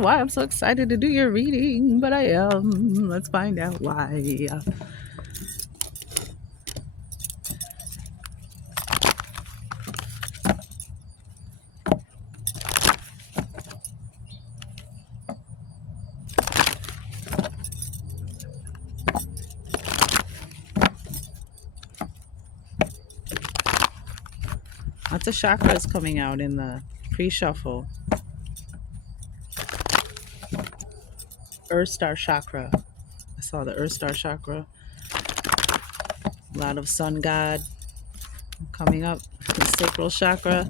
why I'm so excited to do your reading, but I am. Let's find out why. Lots of chakras coming out in the pre-shuffle. Earth Star Chakra. I saw the Earth Star Chakra. A lot of Sun God coming up. The Sacral Chakra.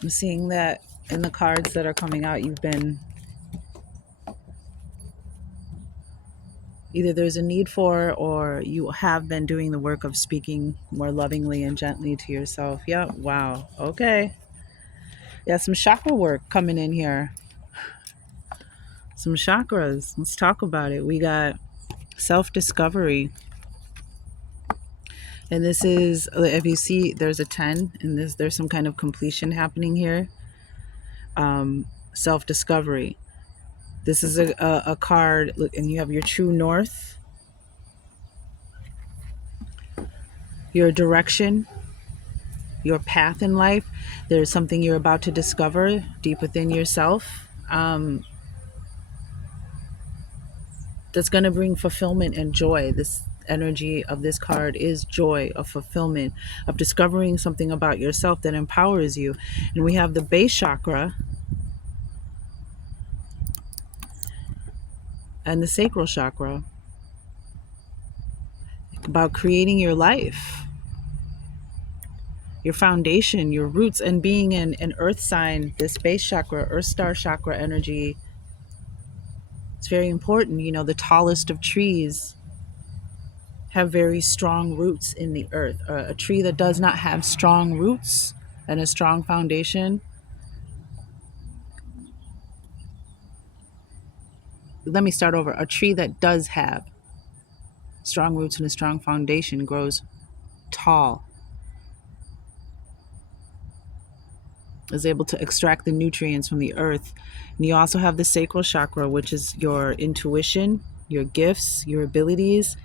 I'm seeing that in the cards that are coming out, you've been either there's a need for, or you have been doing the work of speaking more lovingly and gently to yourself. Yeah, wow. Okay. Yeah, some chakra work coming in here. Some chakras. Let's talk about it. We got self-discovery. And this is, if you see, there's a 10, and there's some kind of completion happening here. Self-discovery. This is a card, look, and you have your true north, your direction, your path in life. There's something you're about to discover deep within yourself, that's going to bring fulfillment and joy. This energy of this card is joy, of fulfillment, of discovering something about yourself that empowers you. And we have the base chakra and the sacral chakra, about creating your life, your foundation, your roots, and being an earth sign. This base chakra, earth star chakra energy, it's very important. You know, the tallest of trees have very strong roots in the earth. A tree that does not have strong roots and a strong foundation, let me start over. A tree that does have strong roots and a strong foundation grows tall, is able to extract the nutrients from the earth. And you also have the sacral chakra, which is your intuition, your gifts, your abilities,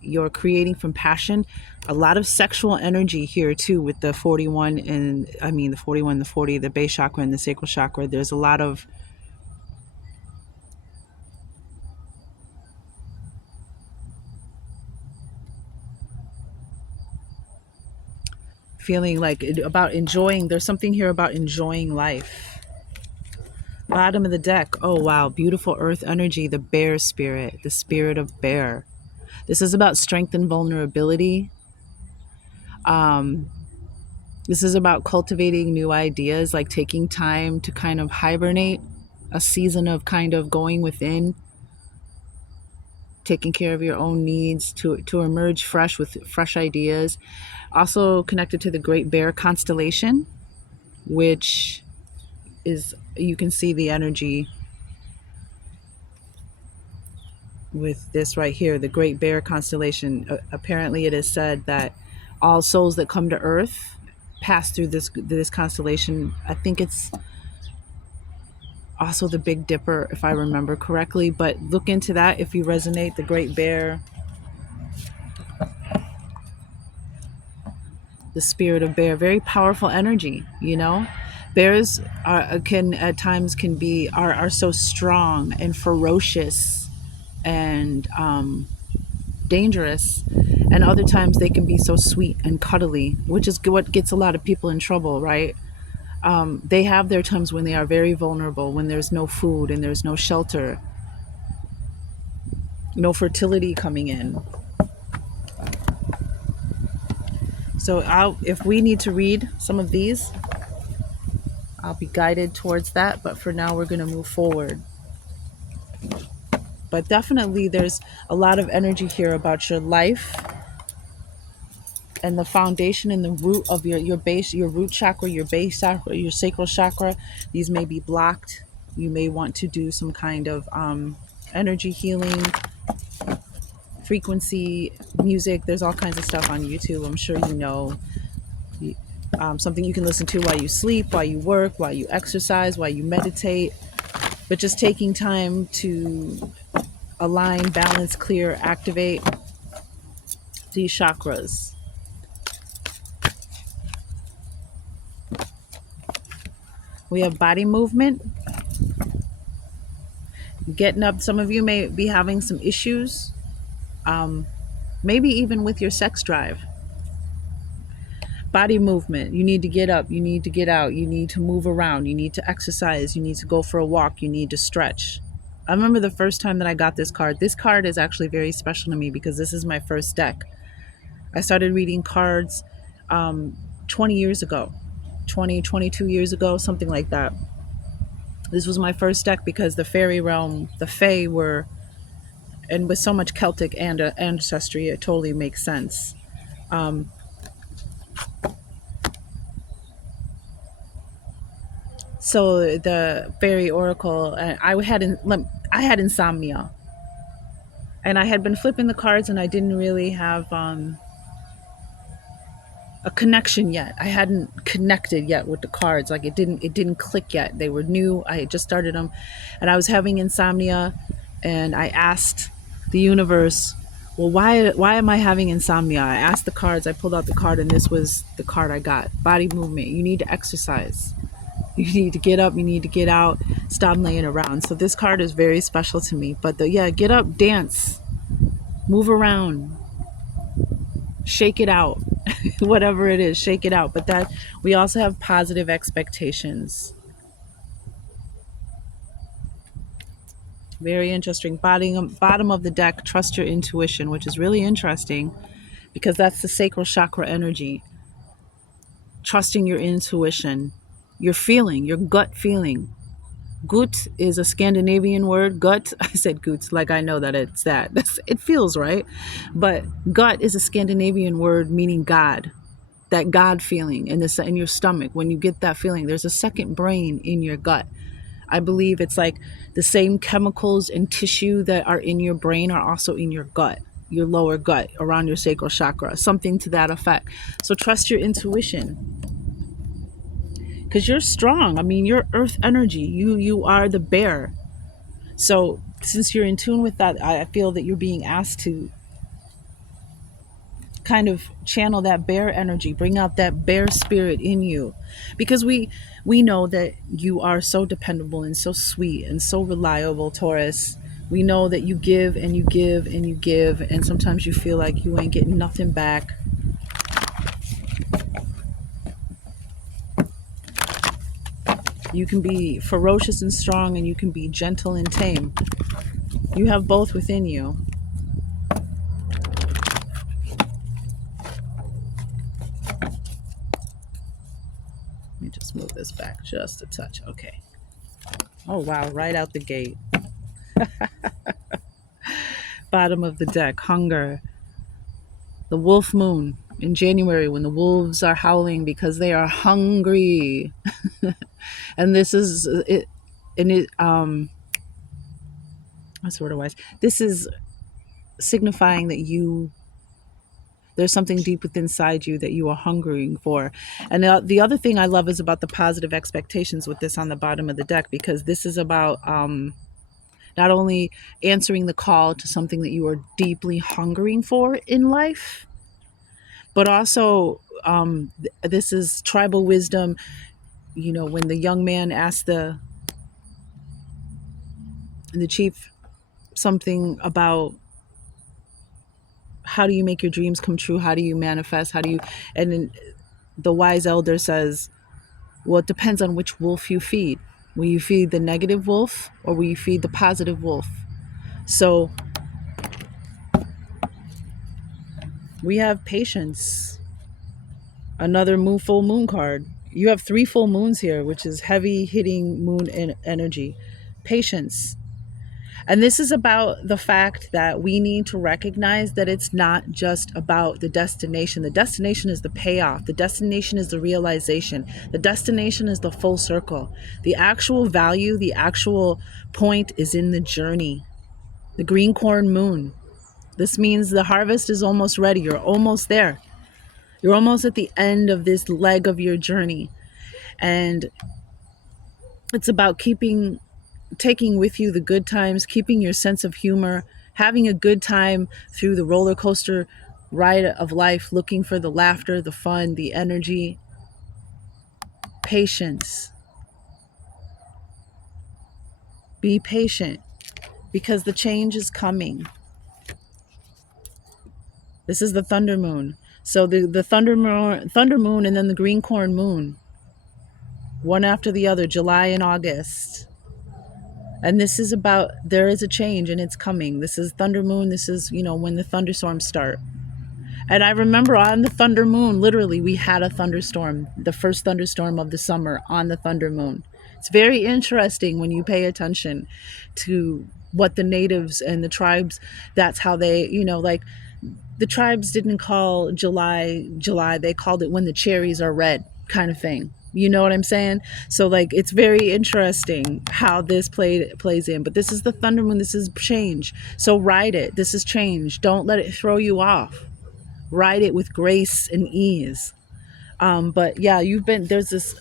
you're creating from passion. A lot of sexual energy here too, with the 41 and the 41, the 40, the base chakra and the sacral chakra. There's a lot of feeling like about enjoying. There's something here about enjoying life. Bottom of the deck. Oh wow, beautiful earth energy, the bear spirit, the spirit of bear. This is about strength and vulnerability. This is about cultivating new ideas, like taking time to kind of hibernate, a season of kind of going within, taking care of your own needs to emerge fresh with fresh ideas. Also connected to the Great Bear constellation, which is, you can see the energy with this right here, the Great Bear constellation. Apparently it is said that all souls that come to Earth pass through this constellation. I think it's also the Big Dipper, if I remember correctly, but look into that if you resonate. The Great Bear, the spirit of bear, very powerful energy. You know, bears can at times are so strong and ferocious and dangerous, and other times they can be so sweet and cuddly, which is what gets a lot of people in trouble, right? They have their times when they are very vulnerable, when there's no food and there's no shelter, no fertility coming in. So if we need to read some of these, I'll be guided towards that, but for now we're going to move forward. But definitely there's a lot of energy here about your life and the foundation and the root of your base, your root chakra, your base chakra, your sacral chakra, these may be blocked. You may want to do some kind of energy healing, frequency, music. There's all kinds of stuff on YouTube. I'm sure you know. Something you can listen to while you sleep, while you work, while you exercise, while you meditate. But just taking time to align, balance, clear, activate these chakras. We have body movement, getting up. Some of you may be having some issues, maybe even with your sex drive. Body movement. You need to get up. You need to get out. You need to move around. You need to exercise. You need to go for a walk. You need to stretch. I remember the first time that I got this card. This card is actually very special to me because this is my first deck. I started reading cards 20 years ago, 22 years ago, something like that. This was my first deck because the fairy realm, the fae were, and with so much Celtic and ancestry, it totally makes sense. So the fairy oracle, I had insomnia, and I had been flipping the cards, and I didn't really have a connection yet. I hadn't connected yet with the cards. Like it didn't click yet. They were new. I had just started them, and I was having insomnia, and I asked the universe, well, why am I having insomnia? I asked the cards. I pulled out the card, and this was the card I got. Body movement. You need to exercise. You need to get up. You need to get out. Stop laying around. So this card is very special to me. But get up, dance, move around, shake it out. Whatever it is, shake it out. But that we also have positive expectations. Very interesting. Bottom of the deck, trust your intuition, which is really interesting because that's the sacral chakra energy. Trusting your intuition, your feeling, your gut feeling. Gut is a Scandinavian word. Gut, I said gut like I know that it's that. It feels right. But gut is a Scandinavian word meaning God. That God feeling in your stomach. When you get that feeling, there's a second brain in your gut. I believe it's like the same chemicals and tissue that are in your brain are also in your gut, your lower gut, around your sacral chakra, something to that effect. So trust your intuition because you're strong. I mean, you're earth energy. You are the bear. So since you're in tune with that, I feel that you're being asked to kind of channel that bear energy, bring out that bear spirit in you, because we know that you are so dependable and so sweet and so reliable, Taurus. We know that you give and you give and you give, and sometimes you feel like you ain't getting nothing back. You can be ferocious and strong, and you can be gentle and tame. You have both within you. Let me just move this back just a touch. Okay. Oh, wow. Right out the gate. Bottom of the deck, hunger. The wolf moon in January when the wolves are howling because they are hungry. And this is it. And it, what's the word wise? This is signifying that there's something deep within inside you that you are hungering for. And the other thing I love is about the positive expectations with this on the bottom of the deck, because this is about not only answering the call to something that you are deeply hungering for in life, but also this is tribal wisdom. You know, when the young man asked the chief something about how do you make your dreams come true, how do you manifest, how do you, and then the wise elder says, well, it depends on which wolf you feed. Will you feed the negative wolf or will you feed the positive wolf? So we have patience. Another full moon card. You have 3 full moons here, which is heavy hitting moon energy. Patience. And this is about the fact that we need to recognize that it's not just about the destination. The destination is the payoff. The destination is the realization. The destination is the full circle. The actual value, the actual point is in the journey. The green corn moon. This means the harvest is almost ready. You're almost there. You're almost at the end of this leg of your journey. And it's about taking with you the good times, keeping your sense of humor, having a good time through the roller coaster ride of life, looking for the laughter, the fun, the energy, patience. Be patient because the change is coming. This is the thunder moon. So the thunder moon and then the green corn moon, one after the other, July and August. And this is about, there is a change and it's coming. This is thunder moon. This is, when the thunderstorms start. And I remember on the thunder moon, literally, we had a thunderstorm, the first thunderstorm of the summer on the thunder moon. It's very interesting when you pay attention to what the natives and the tribes, that's how they, like the tribes didn't call July, they called it when the cherries are red kind of thing. You know what I'm saying? So like it's very interesting how this plays in. But this is the thunder moon, this is change. So ride it. This is change. Don't let it throw you off. Ride it with grace and ease. But yeah, there's this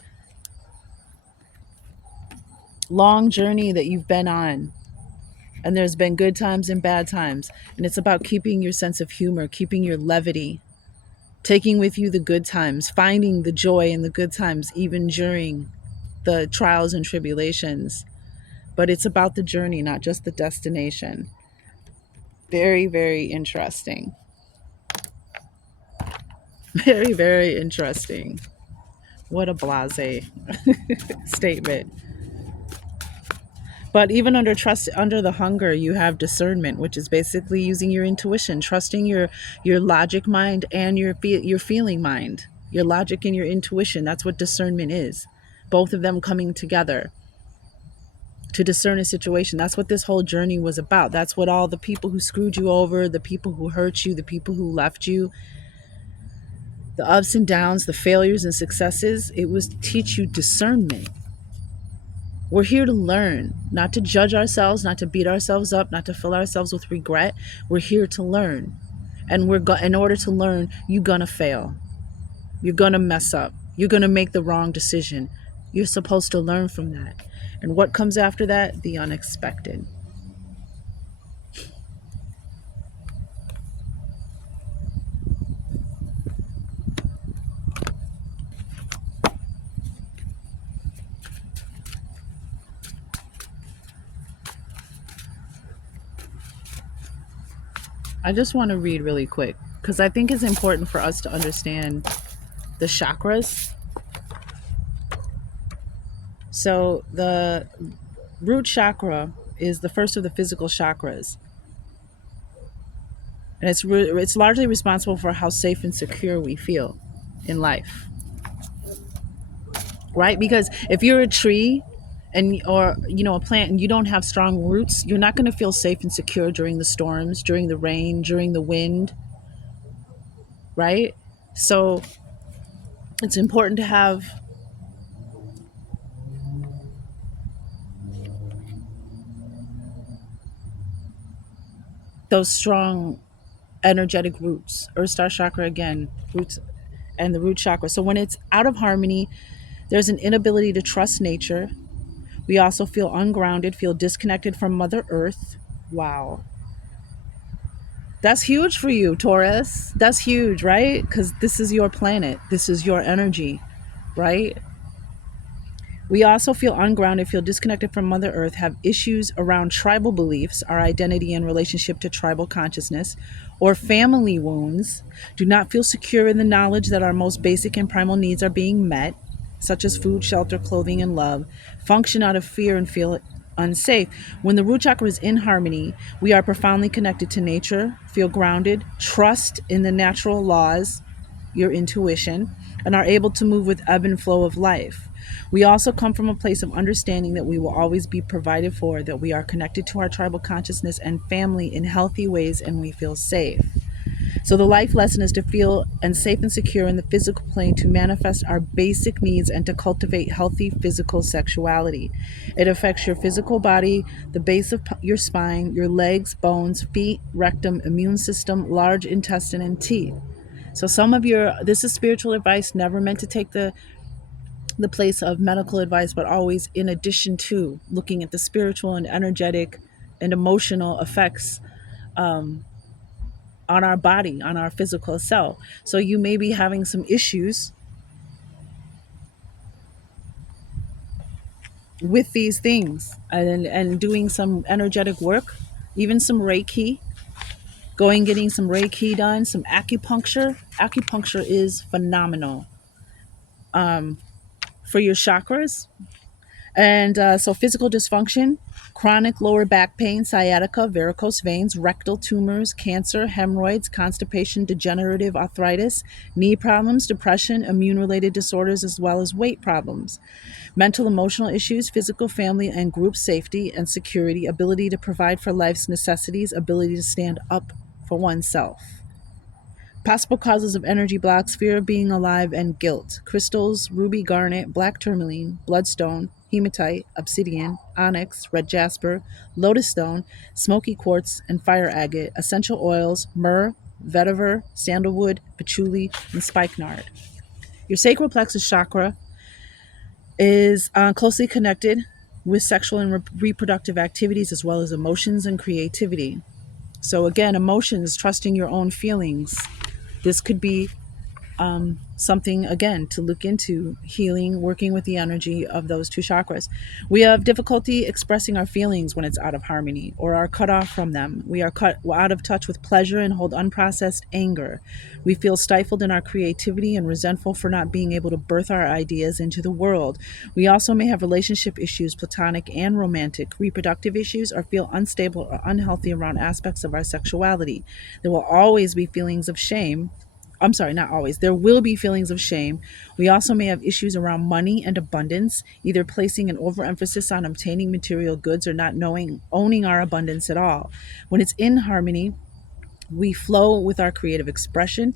long journey that you've been on. And there's been good times and bad times. And it's about keeping your sense of humor, keeping your levity, taking with you the good times, finding the joy in the good times, even during the trials and tribulations. But it's about the journey, not just the destination. Very, very interesting. Very, very interesting. What a blase statement. But even under the hunger, you have discernment, which is basically using your intuition, trusting your logic mind and your feeling mind, your logic and your intuition. That's what discernment is. Both of them coming together to discern a situation. That's what this whole journey was about. That's what all the people who screwed you over, the people who hurt you, the people who left you, the ups and downs, the failures and successes, it was to teach you discernment. We're here to learn, not to judge ourselves, not to beat ourselves up, not to fill ourselves with regret. We're here to learn. And in order to learn, you're going to fail. You're going to mess up. You're going to make the wrong decision. You're supposed to learn from that. And what comes after that? The unexpected. I just want to read really quick because I think it's important for us to understand the chakras. So the root chakra is the first of the physical chakras. And it's largely responsible for how safe and secure we feel in life. Right? Because if you're a tree or a plant and you don't have strong roots, you're not going to feel safe and secure during the storms, during the rain, during the wind, right? So it's important to have those strong energetic roots. Earth star chakra, again, roots and the root chakra. So when it's out of harmony, there's an inability to trust nature. We also feel ungrounded, feel disconnected from Mother Earth. Wow. That's huge for you, Taurus. That's huge, right? Because this is your planet. This is your energy, right? We also feel ungrounded, feel disconnected from Mother Earth, have issues around tribal beliefs, our identity in relationship to tribal consciousness, or family wounds, do not feel secure in the knowledge that our most basic and primal needs are being met, such as food, shelter, clothing, and love, function out of fear and feel unsafe. When the root chakra is in harmony, we are profoundly connected to nature, feel grounded, trust in the natural laws, your intuition, and are able to move with ebb and flow of life. We also come from a place of understanding that we will always be provided for, that we are connected to our tribal consciousness and family in healthy ways, and we feel safe. So the life lesson is to feel and safe and secure in the physical plane, to manifest our basic needs and to cultivate healthy physical sexuality. It affects your physical body, the base of your spine, your legs, bones, feet, rectum, immune system, large intestine, and teeth. So some of your this is spiritual advice, never meant to take the place of medical advice, but always in addition to looking at the spiritual and energetic and emotional effects on our body, on our physical self. So you may be having some issues with these things, and doing some energetic work, even some Reiki, going getting some Reiki done, some acupuncture. Acupuncture is phenomenal for your chakras. And so physical dysfunction, chronic lower back pain, sciatica, varicose veins, rectal tumors, cancer, hemorrhoids, constipation, degenerative arthritis, knee problems, depression, immune related disorders, as well as weight problems. Mental emotional issues, physical, family, and group safety and security, ability to provide for life's necessities, ability to stand up for oneself. Possible causes of energy blocks, fear of being alive, and guilt. Crystals, ruby, garnet, black tourmaline, bloodstone, hematite, obsidian, onyx, red jasper, lotus stone, smoky quartz, and fire agate. Essential oils, myrrh, vetiver, sandalwood, patchouli, and spikenard. Your sacral plexus chakra is closely connected with sexual and reproductive activities, as well as emotions and creativity. So again, emotions, trusting your own feelings. This could be something, again, to look into, healing, working with the energy of those two chakras. We have difficulty expressing our feelings when it's out of harmony or are cut off from them. We are cut out of touch with pleasure and hold unprocessed anger. We feel stifled in our creativity and resentful for not being able to birth our ideas into the world. We also may have relationship issues, platonic and romantic, reproductive issues, or feel unstable or unhealthy around aspects of our sexuality. There will always be feelings of shame. I'm sorry, not always. There will be feelings of shame. We also may have issues around money and abundance, either placing an overemphasis on obtaining material goods or not owning our abundance at all. When it's in harmony, we flow with our creative expression,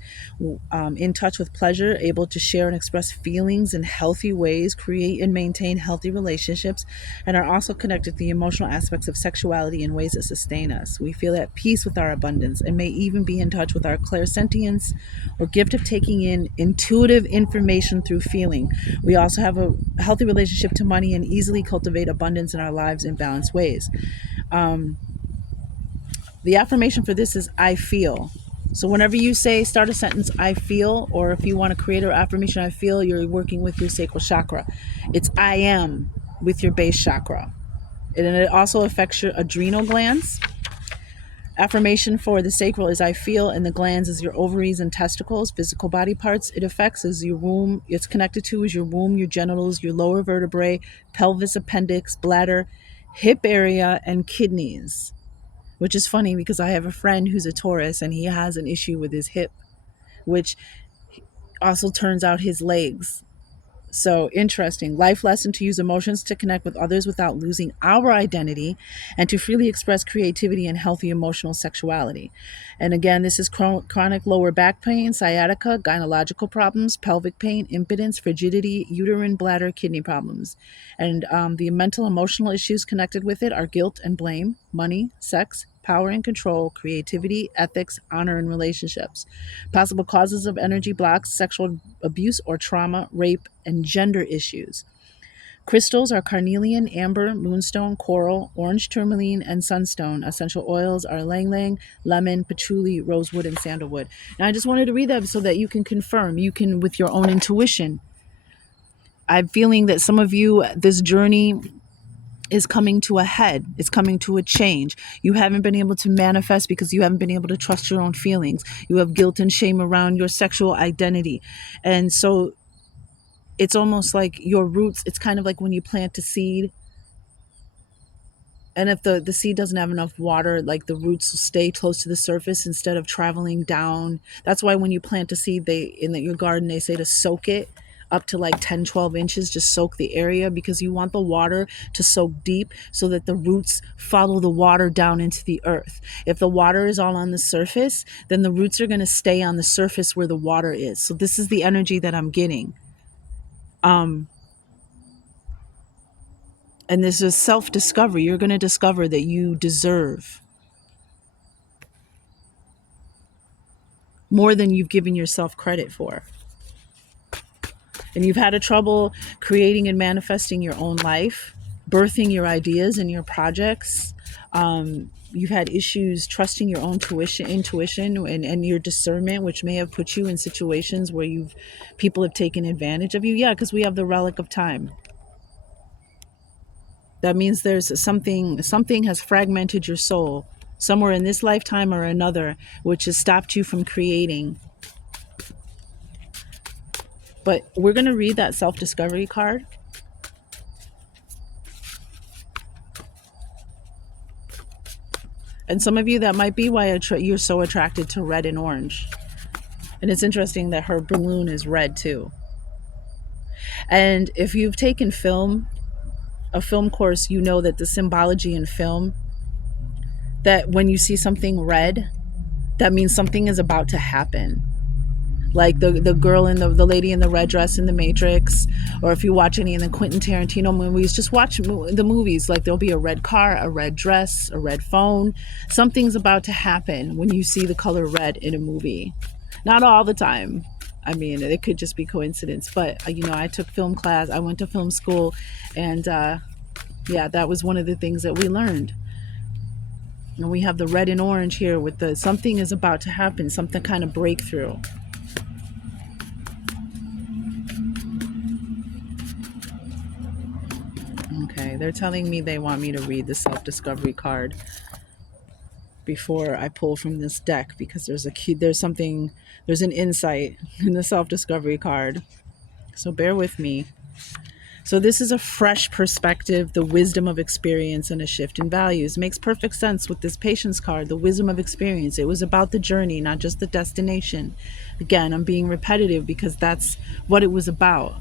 in touch with pleasure, able to share and express feelings in healthy ways, create and maintain healthy relationships, and are also connected to the emotional aspects of sexuality in ways that sustain us. We feel at peace with our abundance and may even be in touch with our clairsentience or gift of taking in intuitive information through feeling. We also have a healthy relationship to money and easily cultivate abundance in our lives in balanced ways. The affirmation for this is I feel. So whenever you say, start a sentence, I feel, or if you want to create an affirmation, I feel, you're working with your sacral chakra. It's I am with your base chakra. And it also affects your adrenal glands. Affirmation for the sacral is I feel, and the glands is your ovaries and testicles, physical body parts. It affects is your womb. It's connected to is your womb, your genitals, your lower vertebrae, pelvis, appendix, bladder, hip area, and kidneys. Which is funny because I have a friend who's a Taurus and he has an issue with his hip, which also turns out his legs. So interesting. Life lesson to use emotions to connect with others without losing our identity and to freely express creativity and healthy emotional sexuality. And again, this is chronic lower back pain, sciatica, gynecological problems, pelvic pain, impotence, frigidity, uterine, bladder, kidney problems. And the mental, emotional issues connected with it are guilt and blame, money, sex, power and control, creativity, ethics, honor, and relationships. Possible causes of energy blocks, sexual abuse or trauma, rape, and gender issues. Crystals are carnelian, amber, moonstone, coral, orange tourmaline, and sunstone. Essential oils are ylang ylang, lemon, patchouli, rosewood, and sandalwood. Now, I just wanted to read that so that you can confirm, you can, with your own intuition. I'm feeling that some of you, this journey is coming to a head. It's coming to a change. You haven't been able to manifest because you haven't been able to trust your own feelings. You have guilt and shame around your sexual identity. And so it's almost like your roots, it's kind of like when you plant a seed, and if the seed doesn't have enough water, like the roots will stay close to the surface instead of traveling down. That's why when you plant a seed, they in your garden, they say to soak it up to like 10, 12 inches. Just soak the area because you want the water to soak deep so that the roots follow the water down into the earth. If the water is all on the surface, then the roots are going to stay on the surface where the water is. So this is the energy that I'm getting. Um, and this is self-discovery. You're going to discover that you deserve more than you've given yourself credit for. And you've had a trouble creating and manifesting your own life, birthing your ideas and your projects. You've had issues trusting your own intuition and your discernment, which may have put you in situations where people have taken advantage of you. Yeah, because we have the relic of time. That means there's something has fragmented your soul somewhere in this lifetime or another, which has stopped you from creating. But we're going to read that self-discovery card. And some of you, that might be why you're so attracted to red and orange. And it's interesting that her balloon is red too. And if you've taken a film course, you know that the symbology in film, that when you see something red, that means something is about to happen. Like the girl in the lady in the red dress in The Matrix, or if you watch any of the Quentin Tarantino movies, just watch the movies. Like there'll be a red car, a red dress, a red phone. Something's about to happen when you see the color red in a movie. Not all the time. I mean, it could just be coincidence. But I took film class. I went to film school, and yeah, that was one of the things that we learned. And we have the red and orange here with the something is about to happen, something kind of breakthrough. Okay, they're telling me they want me to read the self-discovery card before I pull from this deck because there's a key, there's an insight in the self-discovery card. So bear with me. So this is a fresh perspective, the wisdom of experience, and a shift in values. Makes perfect sense with this patience card, the wisdom of experience. It was about the journey, not just the destination. Again, I'm being repetitive because that's what it was about.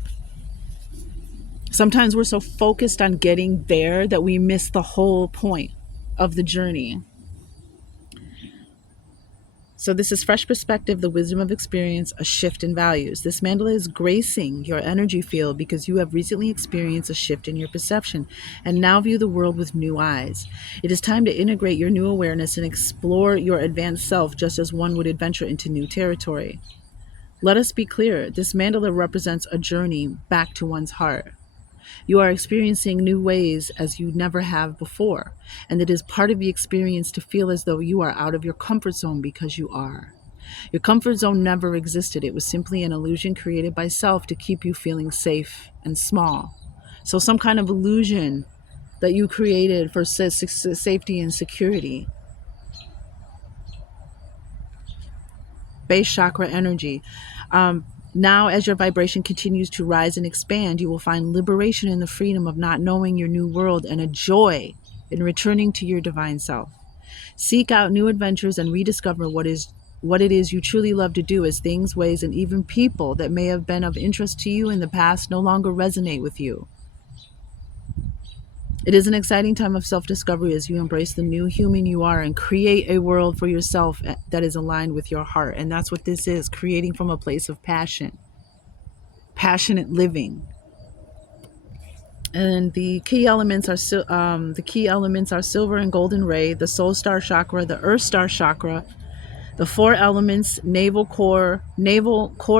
Sometimes we're so focused on getting there that we miss the whole point of the journey. So this is fresh perspective, the wisdom of experience, a shift in values. This mandala is gracing your energy field because you have recently experienced a shift in your perception and now view the world with new eyes. It is time to integrate your new awareness and explore your advanced self just as one would adventure into new territory. Let us be clear, this mandala represents a journey back to one's heart. You are experiencing new ways as you never have before, and it is part of the experience to feel as though you are out of your comfort zone because you are. Your comfort zone never existed. It was simply an illusion created by self to keep you feeling safe and small. So some kind of illusion that you created for safety and security. Base chakra energy. Now, as your vibration continues to rise and expand, you will find liberation in the freedom of not knowing your new world and a joy in returning to your divine self. Seek out new adventures and rediscover what it is you truly love to do, as things, ways, and even people that may have been of interest to you in the past no longer resonate with you. It is an exciting time of self-discovery as you embrace the new human you are and create a world for yourself that is aligned with your heart. And that's what this is, creating from a place of passion, passionate living. And the key elements are silver and golden ray, the soul star chakra, the earth star chakra, the four elements, navel core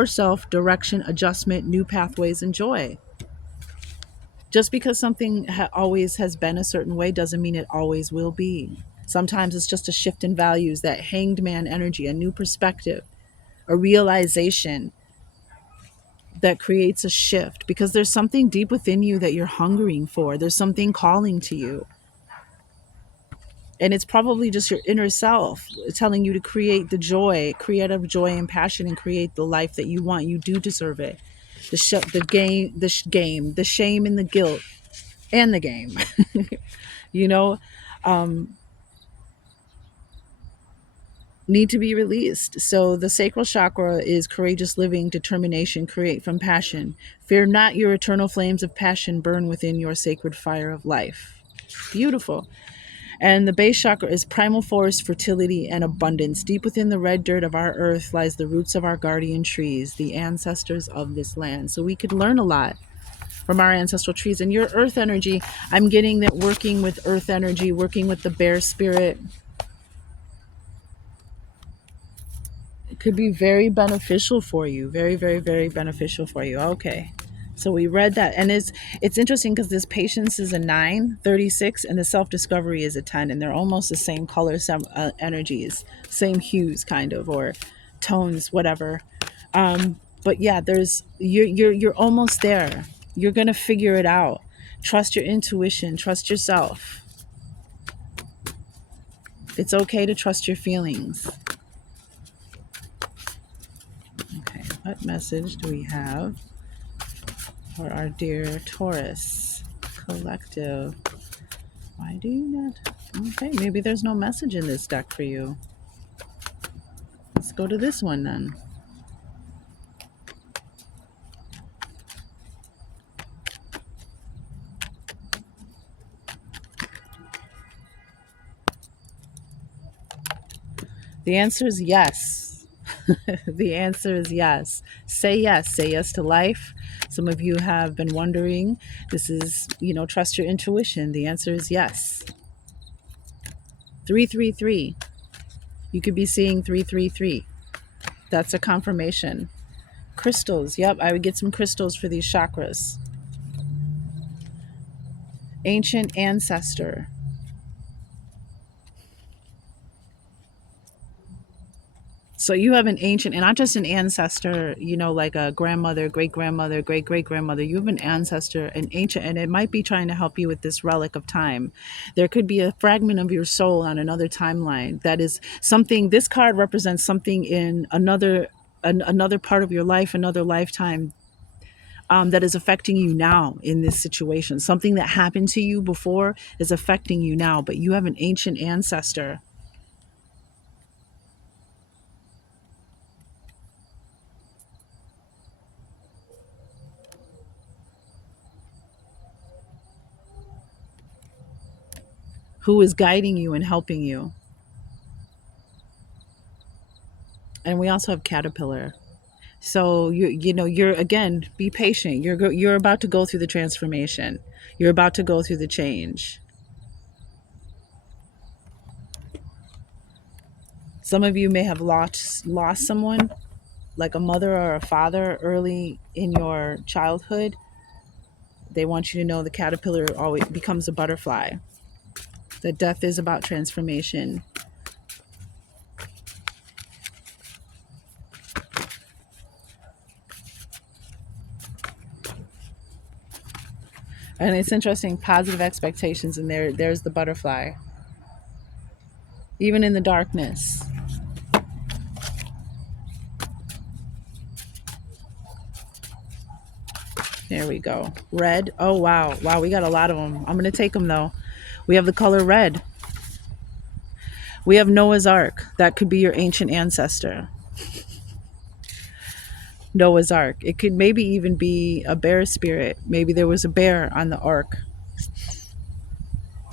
self, direction, adjustment, new pathways, and joy. Just because something always has been a certain way doesn't mean it always will be. Sometimes it's just a shift in values, that hanged man energy, a new perspective, a realization that creates a shift because there's something deep within you that you're hungering for. There's something calling to you. And it's probably just your inner self telling you to create the joy, creative joy and passion, and create the life that you want. You do deserve it. The shame and the guilt and the game. you know, um, need to be released. So the sacral chakra is courageous living, determination, create from passion. Fear not, your eternal flames of passion burn within your sacred fire of life. Beautiful. And the base chakra is primal force, fertility, and abundance. Deep within the red dirt of our earth lies the roots of our guardian trees, the ancestors of this land. So we could learn a lot from our ancestral trees. And your earth energy, I'm getting that working with earth energy, working with the bear spirit, it could be very beneficial for you. Very, very, very beneficial for you. Okay. So we read that. And it's interesting because this patience is a 9, 36, and the self-discovery is a 10. And they're almost the same color, some energies, same hues kind of, or tones, whatever. But yeah, you're almost there. You're gonna figure it out. Trust your intuition, trust yourself. It's okay to trust your feelings. Okay, what message do we have for our dear Taurus collective? Why do you not? Okay, maybe there's no message in this deck for you. Let's go to this one then. The answer is yes. The answer is yes. Say yes. Say yes to life. Some of you have been wondering. This is, trust your intuition. The answer is yes. 333. You could be seeing 333. That's a confirmation. Crystals. Yep, I would get some crystals for these chakras. Ancient ancestor. So you have an ancient, and not just an ancestor, like a grandmother, great grandmother, great great grandmother. You have an ancestor, an ancient, and it might be trying to help you with this relic of time. There could be a fragment of your soul on another timeline that is something. This card represents something in another part of your life, another lifetime, that is affecting you now in this situation. Something that happened to you before is affecting you now, but you have an ancient ancestor. Who is guiding you and helping you. And we also have caterpillar. So you're again, be patient. You're about to go through the transformation. You're about to go through the change. Some of you may have lost someone, like a mother or a father, early in your childhood. They want you to know the caterpillar always becomes a butterfly. That death is about transformation. And it's interesting, positive expectations, and there's the butterfly. Even in the darkness. There we go. Red. Oh, wow. Wow, we got a lot of them. I'm going to take them, though. We have the color red. We have Noah's Ark. That could be your ancient ancestor. Noah's Ark. It could maybe even be a bear spirit. Maybe there was a bear on the ark.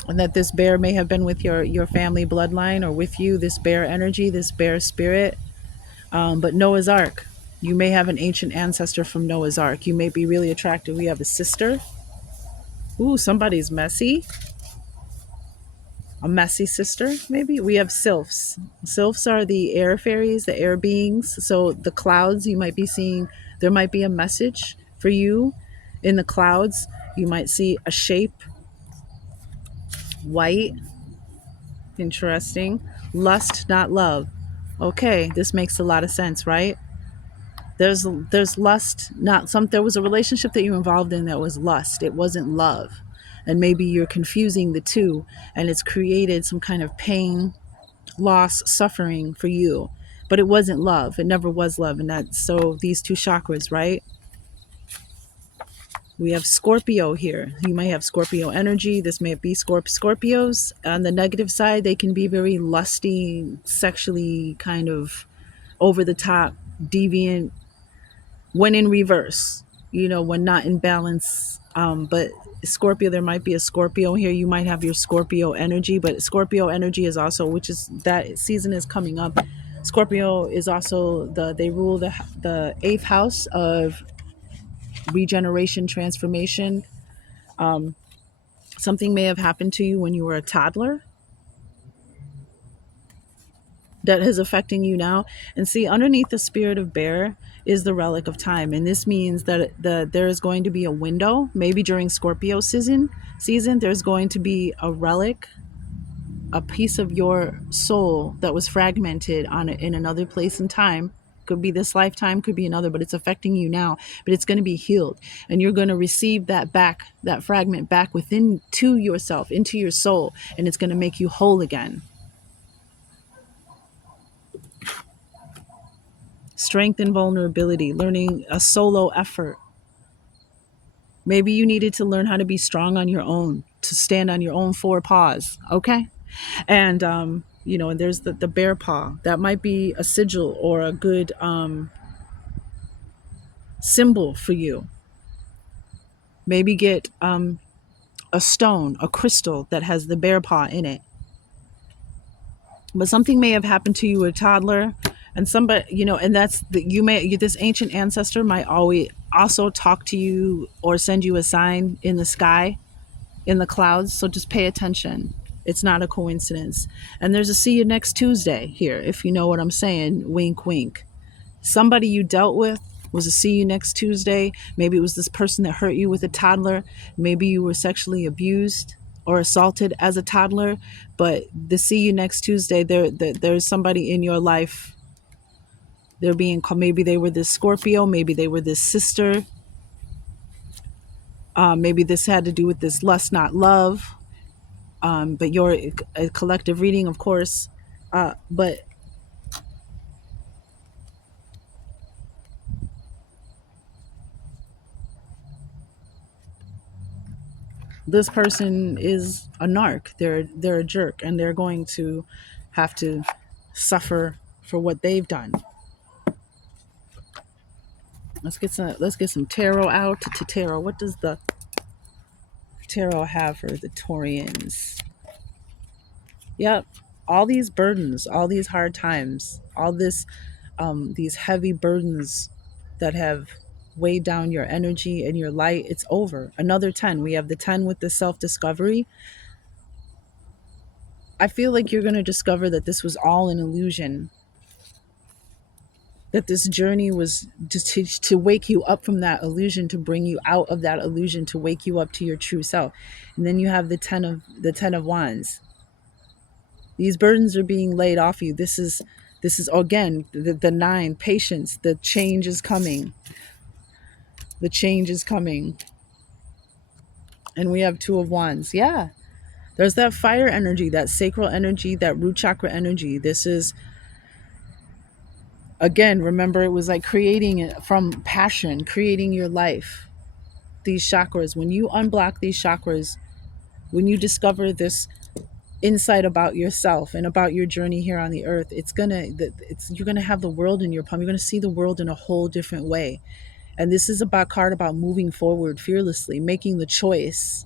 And that this bear may have been with your family bloodline, or with you, this bear energy, this bear spirit. But Noah's Ark. You may have an ancient ancestor from Noah's Ark. You may be really attractive. We have a sister. Ooh, somebody's messy. A messy sister, maybe. We have sylphs. Sylphs are the air fairies, the air beings. So the clouds, you might be seeing, there might be a message for you in the clouds. You might see a shape, white. Interesting. Lust, not love. Okay, this makes a lot of sense, right? There's lust, not some. There was a relationship that you were involved in that was lust. It wasn't love, and maybe you're confusing the two, and it's created some kind of pain, loss, suffering for you. But it wasn't love. It never was love, and that's so these two chakras, right? We have Scorpio here. You might have Scorpio energy. This may be Scorpios. On the negative side, they can be very lusty, sexually kind of over the top, deviant, when in reverse, when not in balance. But Scorpio, there might be a Scorpio here. You might have your Scorpio energy, but Scorpio energy is also, which is that season is coming up. Scorpio is also they rule the eighth house of regeneration, transformation. Something may have happened to you when you were a toddler that is affecting you now. And see, underneath the spirit of bear is the relic of time. And this means that there is going to be a window, maybe during Scorpio season, there's going to be a relic, a piece of your soul that was fragmented in another place and time. Could be this lifetime, could be another, but it's affecting you now. But it's going to be healed, and you're going to receive that back, that fragment back within to yourself, into your soul, and it's going to make you whole again. Strength and vulnerability, learning a solo effort. Maybe you needed to learn how to be strong on your own, to stand on your own four paws. Okay. And, and there's the bear paw. That might be a sigil or a good symbol for you. Maybe get a stone, a crystal that has the bear paw in it. But something may have happened to you as a toddler, and somebody, and that's this ancient ancestor might always also talk to you or send you a sign in the sky, in the clouds. So just pay attention. It's not a coincidence. And there's a see you next Tuesday here, if you know what I'm saying. Wink, wink. Somebody you dealt with was a see you next Tuesday. Maybe it was this person that hurt you with a toddler. Maybe you were sexually abused or assaulted as a toddler. But the see you next Tuesday, there's somebody in your life. They're being called. Maybe they were this Scorpio. Maybe they were this sister. Maybe this had to do with this lust, not love. But you're a collective reading, of course. But this person is a narc. They're a jerk, and they're going to have to suffer for what they've done. Let's get some tarot out to tarot. What does the tarot have for the Taurians? Yep, all these burdens, all these hard times, all these heavy burdens that have weighed down your energy and your light. It's over. Another 10. We have the 10 with the self-discovery. I feel like you're going to discover that this was all an illusion, that this journey was just to wake you up from that illusion, to bring you out of that illusion, to wake you up to your true self. And then you have the 10 of wands. These burdens are being laid off you. This is again the 9, patience. The change is coming. The change is coming. And we have 2 of wands. Yeah. There's that fire energy, that sacral energy, that root chakra energy. This is, again, remember, it was like creating it from passion, creating your life. These chakras, when you unblock these chakras, when you discover this insight about yourself and about your journey here on the earth, you're gonna have the world in your palm. You're gonna see the world in a whole different way. And this is about moving forward fearlessly, making the choice,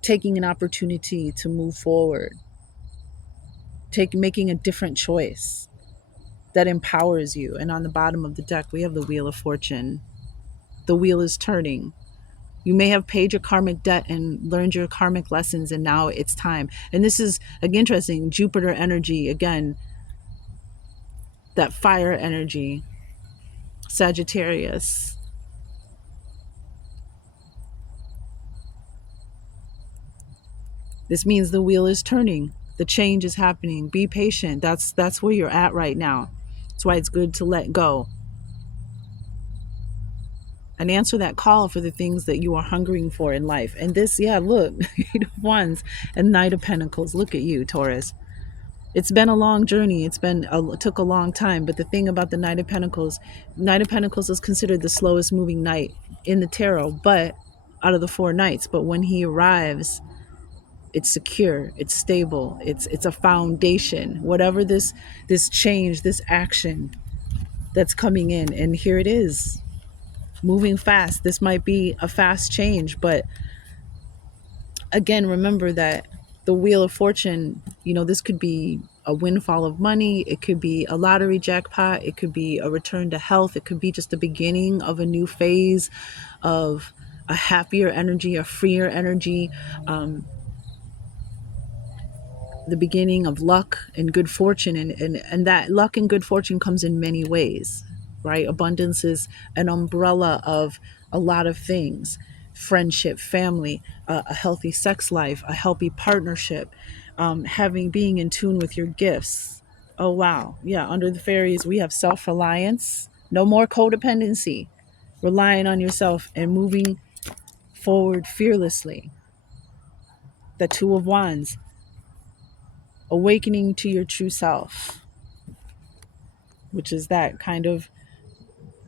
taking an opportunity to move forward, making a different choice that empowers you. And on the bottom of the deck, we have the Wheel of Fortune. The wheel is turning. You may have paid your karmic debt and learned your karmic lessons, and now it's time. And this is, again, interesting, Jupiter energy, again, that fire energy, Sagittarius. This means the wheel is turning. The change is happening. Be patient. That's where you're at right now. That's why it's good to let go. And answer that call for the things that you are hungering for in life. And this, yeah, look, 8 of Wands and Knight of Pentacles. Look at you, Taurus. It's been a long journey. It took a long time. But the thing about the Knight of Pentacles is considered the slowest moving knight in the tarot. But out of the 4 nights. But when he arrives, it's secure, it's stable, it's a foundation. Whatever this change, this action that's coming in, and here it is, moving fast. This might be a fast change, but again, remember that the wheel of fortune, this could be a windfall of money, it could be a lottery jackpot, it could be a return to health, it could be just the beginning of a new phase of a happier energy, a freer energy, the beginning of luck and good fortune. And that luck and good fortune comes in many ways, right? Abundance is an umbrella of a lot of things: friendship, family, a healthy sex life, a healthy partnership, being in tune with your gifts. Oh, wow. Yeah. Under the fairies, we have self-reliance, no more codependency, relying on yourself and moving forward fearlessly. The Two of Wands, awakening to your true self, which is that kind of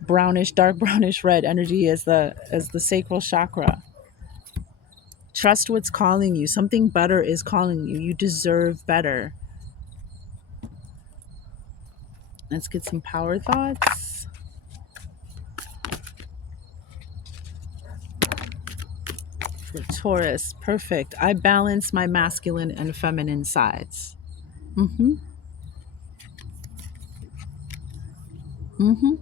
brownish, dark brownish red energy as the sacral chakra. Trust what's calling you. Something better is calling you. You deserve better. Let's get some power thoughts. For Taurus, perfect. I balance my masculine and feminine sides. Mm-hmm. Mm-hmm.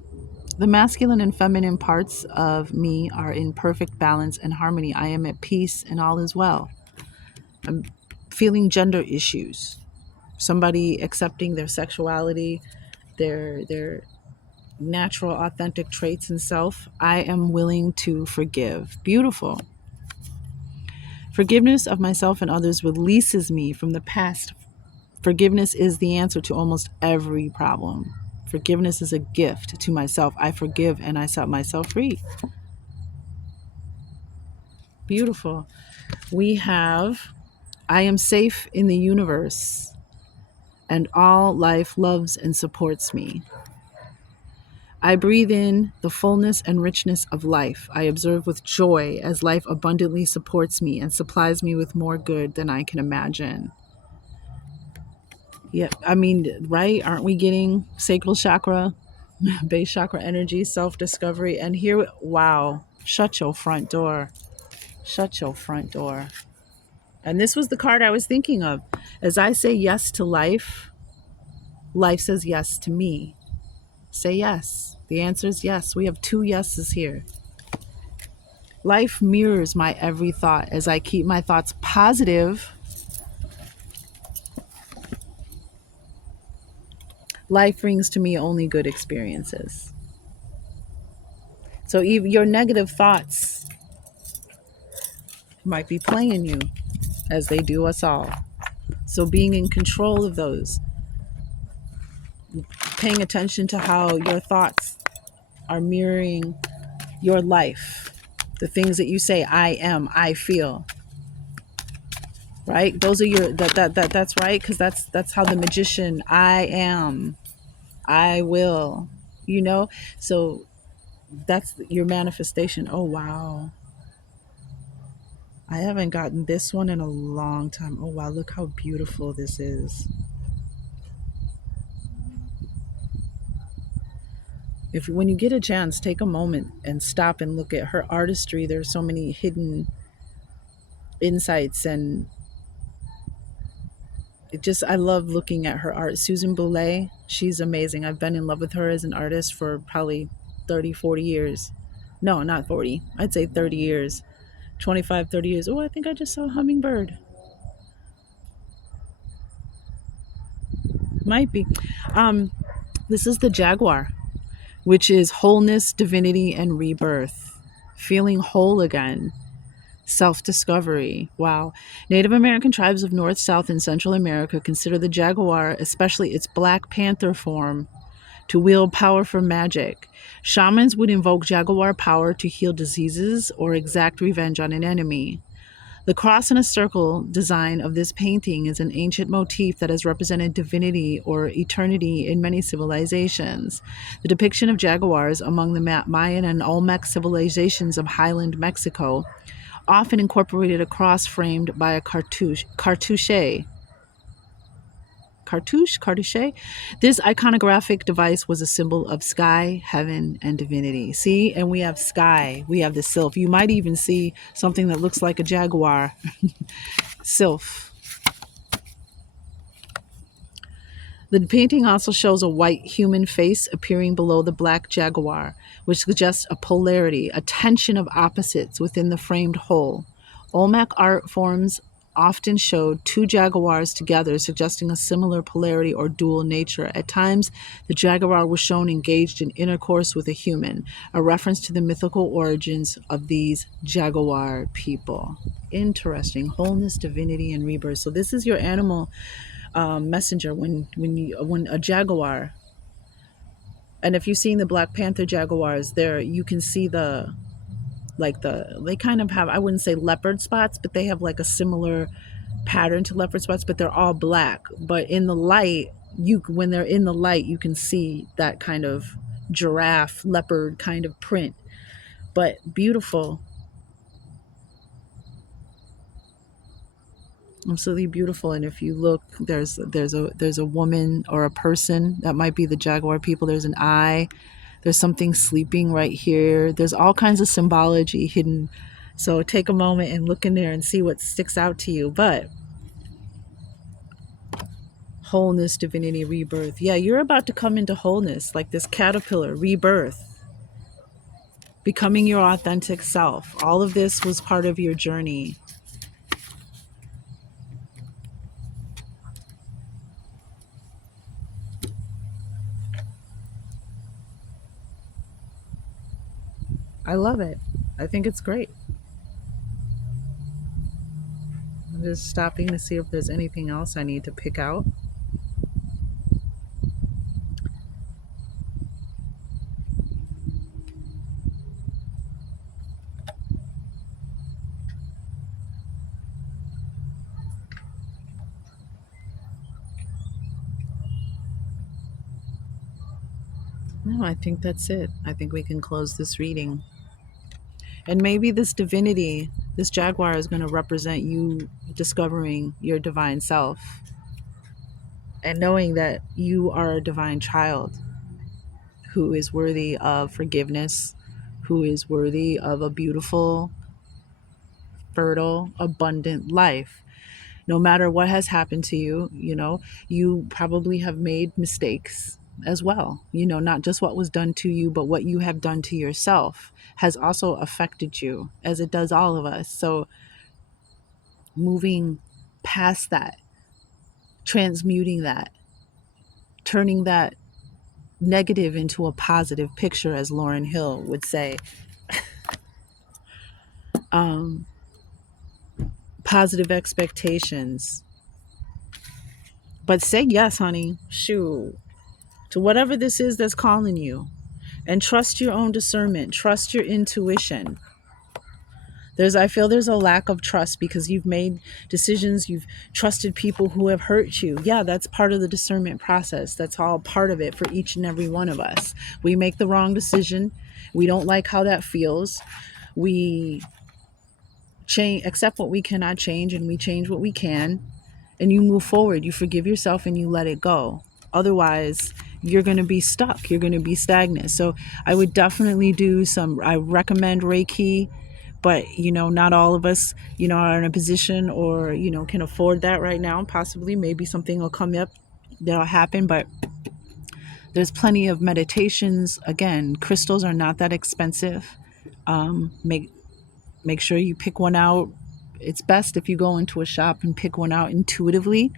The masculine and feminine parts of me are in perfect balance and harmony. I am at peace and all is well. I'm feeling gender issues. Somebody accepting their sexuality, their natural, authentic traits and self. I am willing to forgive. Beautiful. Forgiveness of myself and others releases me from the past. Forgiveness is the answer to almost every problem. Forgiveness is a gift to myself. I forgive and I set myself free. Beautiful. We have, I am safe in the universe, and all life loves and supports me. I breathe in the fullness and richness of life. I observe with joy as life abundantly supports me and supplies me with more good than I can imagine. Yeah, I mean, right? Aren't we getting sacral chakra, base chakra energy, self-discovery? And here, wow, shut your front door. Shut your front door. And this was the card I was thinking of. As I say yes to life, life says yes to me. Say yes. The answer is yes. We have 2 yeses here. Life mirrors my every thought. As I keep my thoughts positive, life brings to me only good experiences. So even your negative thoughts might be playing you, as they do us all. So being in control of those, paying attention to how your thoughts are mirroring your life, the things that you say, I am, I feel, right? Those are your that's right, because that's how the magician, I am, I will, so that's your manifestation. Oh, wow. I haven't gotten this one in a long time. Oh, wow. Look how beautiful this is. When you get a chance, take a moment and stop and look at her artistry. There's so many hidden insights, and I love looking at her art. Susan Boulay, she's amazing. I've been in love with her as an artist for probably 30, 40 years. No, not 40. I'd say 30 years. 25, 30 years. Oh, I think I just saw a hummingbird. Might be. This is the jaguar, which is wholeness, divinity, and rebirth. Feeling whole again. Self-discovery. Wow. Native American tribes of North, South, and Central America consider the jaguar, especially its Black Panther form, to wield power for magic. Shamans would invoke jaguar power to heal diseases or exact revenge on an enemy. The cross in a circle design of this painting is an ancient motif that has represented divinity or eternity in many civilizations. The depiction of jaguars among the Mayan and Olmec civilizations of highland Mexico often incorporated a cross framed by a cartouche. This iconographic device was a symbol of sky, heaven, and divinity. See, and we have sky, we have the sylph. You might even see something that looks like a jaguar. Sylph. The painting also shows a white human face appearing below the black jaguar, which suggests a polarity, a tension of opposites within the framed whole. Olmec art forms often showed two jaguars together, suggesting a similar polarity or dual nature. At times, the jaguar was shown engaged in intercourse with a human, a reference to the mythical origins of these jaguar people. Interesting. Wholeness, divinity, and rebirth. So this is your animal messenger when a jaguar, and if you've seen the Black Panther jaguars, there you can see they kind of have, I wouldn't say leopard spots, but they have like a similar pattern to leopard spots, but they're all black. But in the light, when they're in the light, you can see that kind of giraffe leopard kind of print. But beautiful, absolutely beautiful. And if you look, there's a woman or a person that might be the jaguar people. There's an eye, there's something sleeping right here. There's all kinds of symbology hidden. So take a moment and look in there and see what sticks out to you. But wholeness, divinity, rebirth. Yeah, you're about to come into wholeness, like this caterpillar, rebirth, becoming your authentic self. All of this was part of your journey. I love it. I think it's great. I'm just stopping to see if there's anything else I need to pick out. No, I think that's it. I think we can close this reading. And maybe this divinity, this jaguar, is going to represent you discovering your divine self and knowing that you are a divine child who is worthy of forgiveness, who is worthy of a beautiful, fertile, abundant life. No matter what has happened to you, you probably have made mistakes as well. Not just what was done to you, but what you have done to yourself has also affected you, as it does all of us. So moving past that, transmuting that, turning that negative into a positive picture, as Lauryn Hill would say. um, Positive expectations. But say yes, honey. Shoot. To whatever this is that's calling you. And trust your own discernment. Trust your intuition. I feel there's a lack of trust because you've made decisions, you've trusted people who have hurt you. Yeah, that's part of the discernment process. That's all part of it for each and every one of us. We make the wrong decision. We don't like how that feels. We accept what we cannot change, and we change what we can. And you move forward. You forgive yourself and you let it go. Otherwise, you're going to be stuck. You're going to be stagnant. So I would definitely I recommend Reiki. But, not all of us, are in a position or, can afford that right now. Possibly, maybe something will come up that'll happen. But there's plenty of meditations. Again, crystals are not that expensive. Make sure you pick one out. It's best if you go into a shop and pick one out intuitively,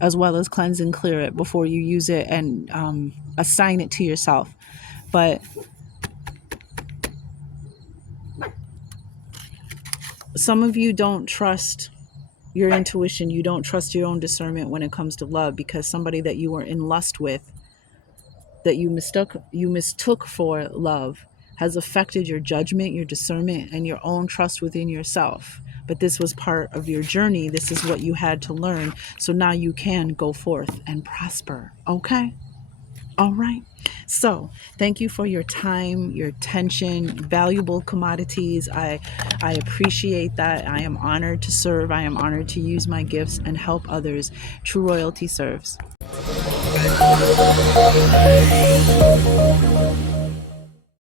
as well as cleanse and clear it before you use it, and assign it to yourself. But some of you don't trust your intuition. You don't trust your own discernment when it comes to love, because somebody that you were in lust with, that you mistook for love, has affected your judgment, your discernment, and your own trust within yourself. But this was part of your journey. This is what you had to learn. So now you can go forth and prosper. Okay? All right. So, thank you for your time, your attention, valuable commodities. I appreciate that. I am honored to serve. I am honored to use my gifts and help others. True royalty serves.